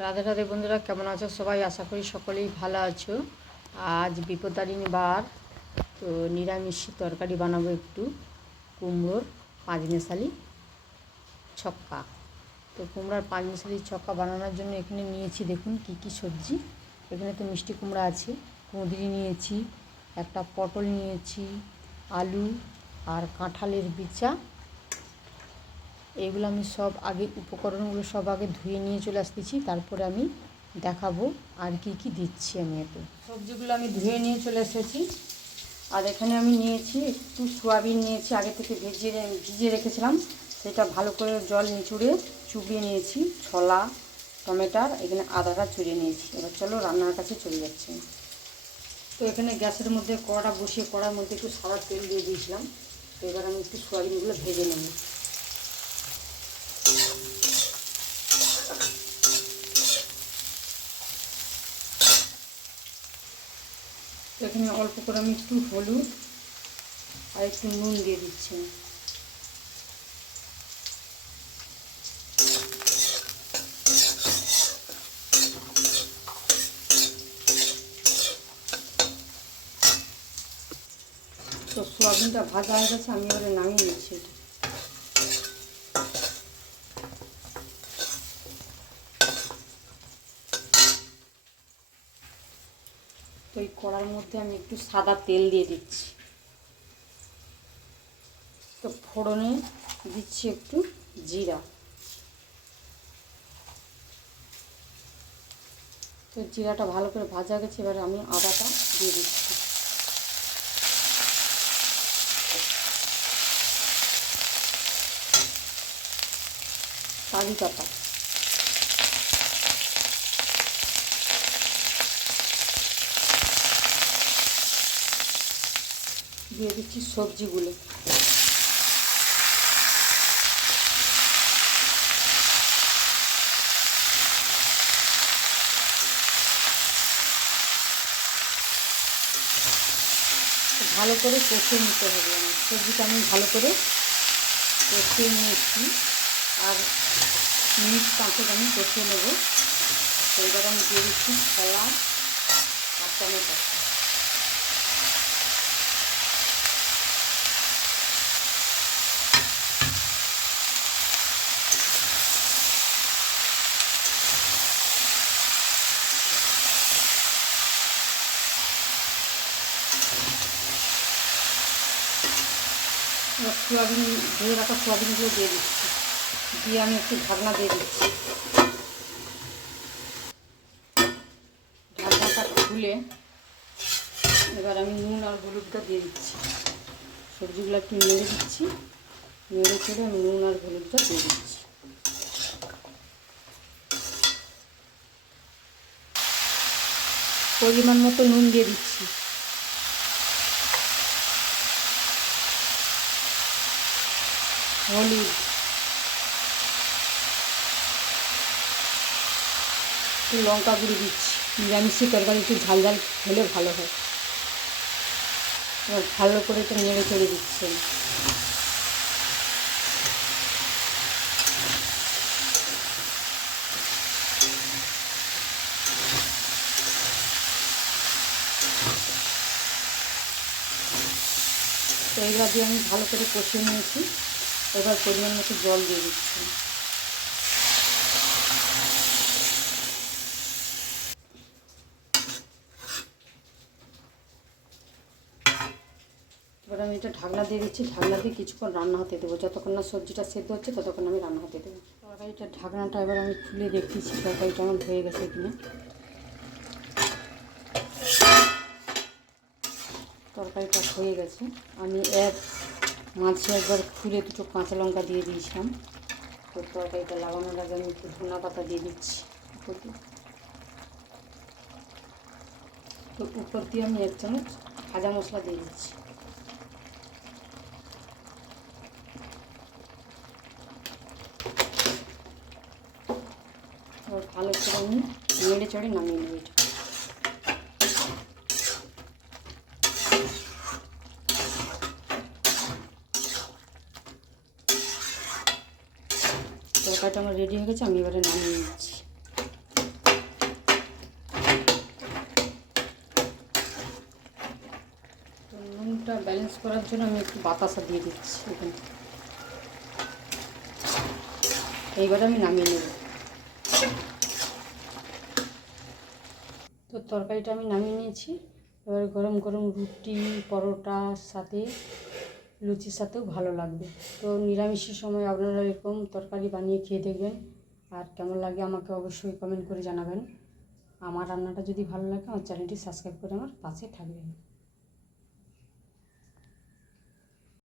রাধে রাধে বন্ধুরা, কেমন আছো সবাই? আশা করি সকলেই ভালো আছো। আজ বিপত্তারিণী বার, তো নিরামিষ তরকারি বানাবো একটু কুমড়োর পাঁচমেশালি ছক্কা। তো কুমড়োর পাঁচমেশালি ছক্কা বানানোর জন্য এখানে নিয়েছি, দেখুন কি কি সবজি। এখানে তো মিষ্টি কুমড়া আছে, কুঁদরি নিয়েছি, একটা পটল নিয়েছি, আলু আর কাঁঠালের বিচা। এগুলো আমি সব আগে উপকরণগুলো সব আগে ধুয়ে নিয়ে চলে আসতেছি, তারপরে আমি দেখাবো আর কি কি দিচ্ছি। আমি এতে সবজিগুলো আমি ধুয়ে নিয়ে চলে এসেছি। আর এখানে আমি নিয়েছি একটু সয়াবিন নিয়েছি, আগে থেকে ভিজিয়ে রেখেছিলাম, সেটা ভালো করে জল নিচুড়ে চুবিয়ে নিয়েছি। ছোলা, টমেটো, এখানে আদাটা চুড়িয়ে নিয়েছি। এবার চলো রান্নার কাছে চলে যাচ্ছি। তো এখানে গ্যাসের মধ্যে কড়াটা বসিয়ে কড়ার মধ্যে একটু সাদা তেল দিয়ে দিয়েছিলাম। তো এবার আমি একটু সয়াবিনগুলো ভেজে নেব। এখানে অল্প করে আমি একটু হলুদ আর একটু নুন দিয়ে দিচ্ছি। তো সোয়াবিনটা ভাজা হয়ে গেছে, আমি এবারে নামিয়ে নিচ্ছি। তো এই কড়ার মধ্যে আমি একটু সাদা তেল দিয়ে দিচ্ছি। তো ফোড়নে দিচ্ছি একটু জিরা। তো জিরাটা ভালো করে ভাজা গেছে, এবারে আমি আদাটা দিয়ে দিচ্ছি। কারি পাতা দিয়ে দিচ্ছি, সবজিগুলো ভালো করে কষিয়ে নিতে হবে। আমার সবজিটা আমি ভালো করে কষিয়ে নিয়েছি, আর মিনিট 5 আমি কষিয়ে নেব। তো এবার আমি দিয়ে দিচ্ছি ছোলা আর টমেটো। সোয়াবিন ধুয়ে রাখা সোয়াবিনগুলো দিয়ে দিচ্ছি, দিয়ে আমি একটু ঢাকনা দিয়ে দিচ্ছি। ঢাকনাটা খুলে এবার আমি নুন আর হলুদটা দিয়ে দিচ্ছি। সবজিগুলো একটু নেড়ে দিচ্ছি, নেড়ে চেড়ে আমি নুন আর হলুদটা দিয়ে দিচ্ছি। পরিমাণ মতো নুন দিয়ে দিচ্ছি। হলুদ, একটু লঙ্কা গুঁড়ো দিচ্ছি। নিরামিষি তরকারি একটু ঝাল ঝাল হলে ভালো হয়। এবার ভালো করে একটু নেড়ে চেড়ে দিচ্ছি। তো এইবার দিয়ে আমি ভালো করে কষিয়ে নিয়েছি। এবার পরিমাণ মতো জল দিয়ে দিচ্ছি। এবার আমি এটা ঢাকনা দিয়ে দিচ্ছি। ঢাকনা দিয়ে কিছুক্ষণ রান্না হতে দেবো, যতক্ষণ না সবজিটা সেদ্ধ হচ্ছে ততক্ষণ আমি রান্না হতে দেবো। তরকারিটার ঢাকনাটা এবার আমি খুলে দেখতেছি তরকারিটা আমার হয়ে গেছে কিনা। তরকারিটা হয়ে গেছে। আমি মাঝে একবার খুলে দুটো কাঁচা লঙ্কা দিয়ে দিয়েছিলাম। তো তরকারিটা লাগানোর আগে আমি একটু ধনা পাতা দিয়ে দিচ্ছি উপর দিয়ে। তো উপর দিয়ে আমি 1 চামচ ভাজা মশলা দিয়ে দিচ্ছি। এবার ভালো করে আমি নেড়ে চড়ে নামিয়ে নেব এটা। তরকারিটা আমার রেডি হয়ে গেছে, আমি এবারে নামিয়ে নিচ্ছি। মিক্স করার জন্য আমি একটু বাতাসা দিয়ে দিচ্ছি এখানে। এইবারে আমি নামিয়ে নেব। তো তরকারিটা আমি নামিয়ে নিয়েছি। এবার গরম গরম রুটি, পরোটার সাথে, লুচির সাথেও ভালো লাগবে। তো নিরামিষের সময় আপনারা এরকম তরকারি বানিয়ে খেয়ে দেখবেন, আর কেমন লাগে আমাকে অবশ্যই কমেন্ট করে জানাবেন। আমার রান্নাটা যদি ভালো লাগে আমার চ্যানেলটি সাবস্ক্রাইব করে আমার পাশে থাকবেন।